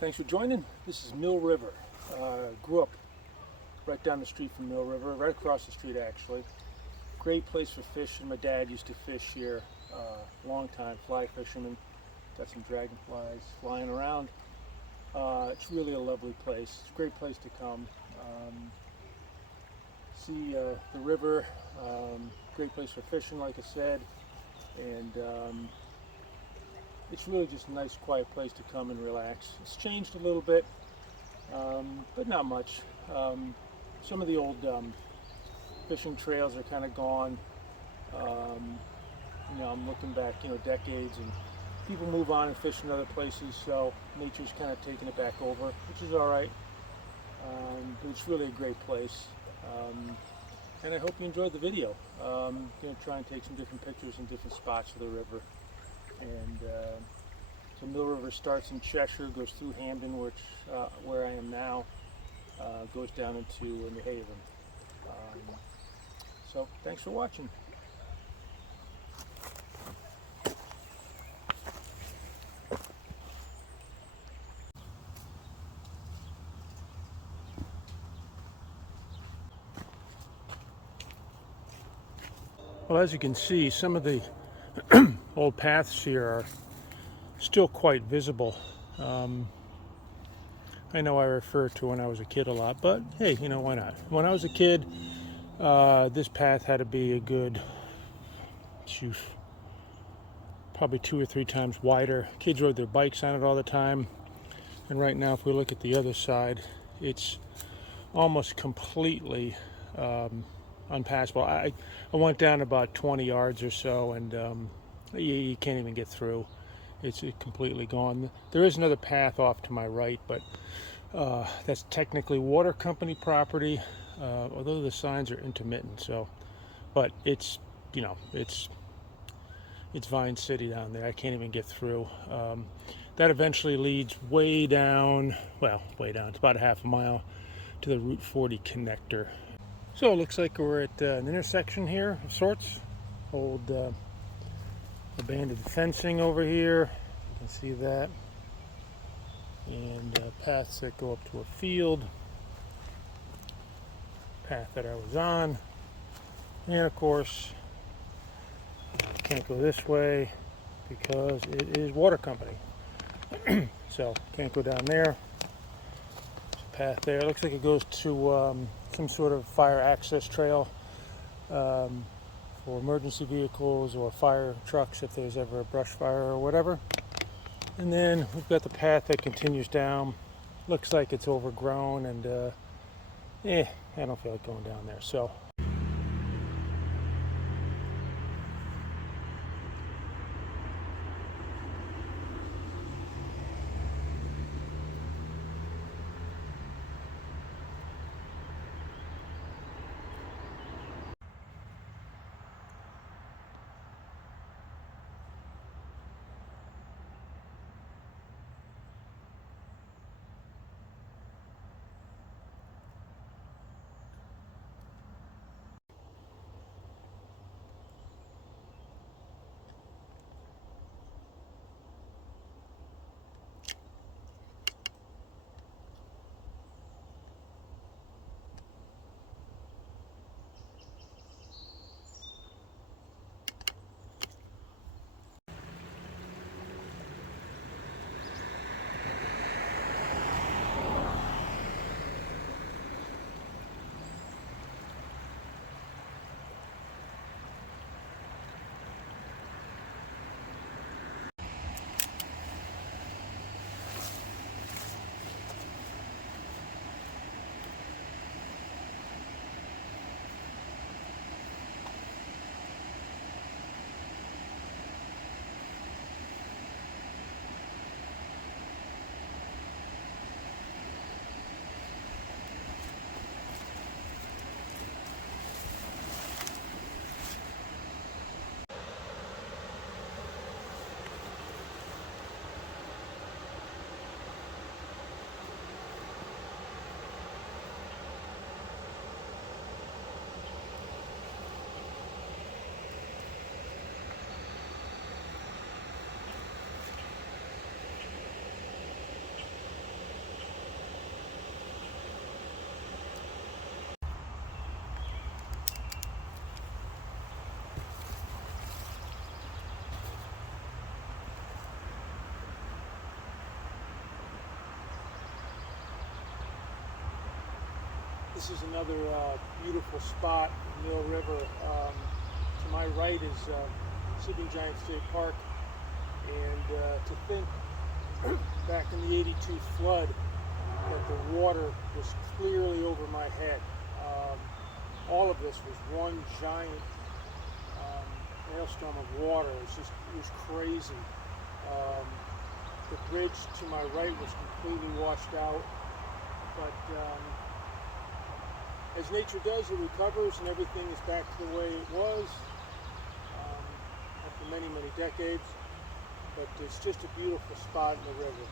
Thanks for joining. This is Mill River. Grew up right down the street from Mill River, right across the street actually. Great place for fishing. My dad used to fish here long time, fly fisherman. Got some dragonflies flying around. It's really a lovely place. It's a great place to come. See the river, great place for fishing like I said, and it's really just a nice quiet place to come and relax. It's changed a little bit, but not much. Some of the old fishing trails are kind of gone. I'm looking back, decades, and people move on and fish in other places, so nature's kind of taking it back over, which is all right. But it's really a great place. And I hope you enjoyed the video. I'm going to try and take some different pictures in different spots of the river. And so Mill River starts in Cheshire, goes through Hamden, where I am now, goes down into New Haven. So thanks for watching. Well, as you can see, some of the old paths here are still quite visible. I know I refer to when I was a kid a lot, but hey, why not? When I was a kid, this path had to be a good, probably 2 or 3 times wider. Kids rode their bikes on it all the time. And right now, if we look at the other side, it's almost completely unpassable. I went down about 20 yards or so, and you can't even get through. It's completely gone. There is another path off to my right, but that's technically water company property, although the signs are intermittent. So, but it's it's Vine City down there. I can't even get through. That eventually leads way down. Well, way down. It's about a half a mile to the Route 40 connector. So it looks like we're at an intersection here of sorts. Old abandoned fencing over here. You can see that. And paths that go up to a field. Path that I was on. And of course, can't go this way because it is water company. So can't go down there. There's a path there. It looks like it goes to some sort of fire access trail for emergency vehicles or fire trucks if there's ever a brush fire or whatever. And then we've got the path that continues down. Looks like it's overgrown, and I don't feel like going down there. So This is another beautiful spot, Mill River. To my right is Sleeping Giant State Park, and to think back in the '82 flood that the water was clearly over my head. All of this was one giant hailstorm of water. It was crazy. The bridge to my right was completely washed out, but as nature does, it recovers and everything is back to the way it was after many, many decades. But it's just a beautiful spot in the river.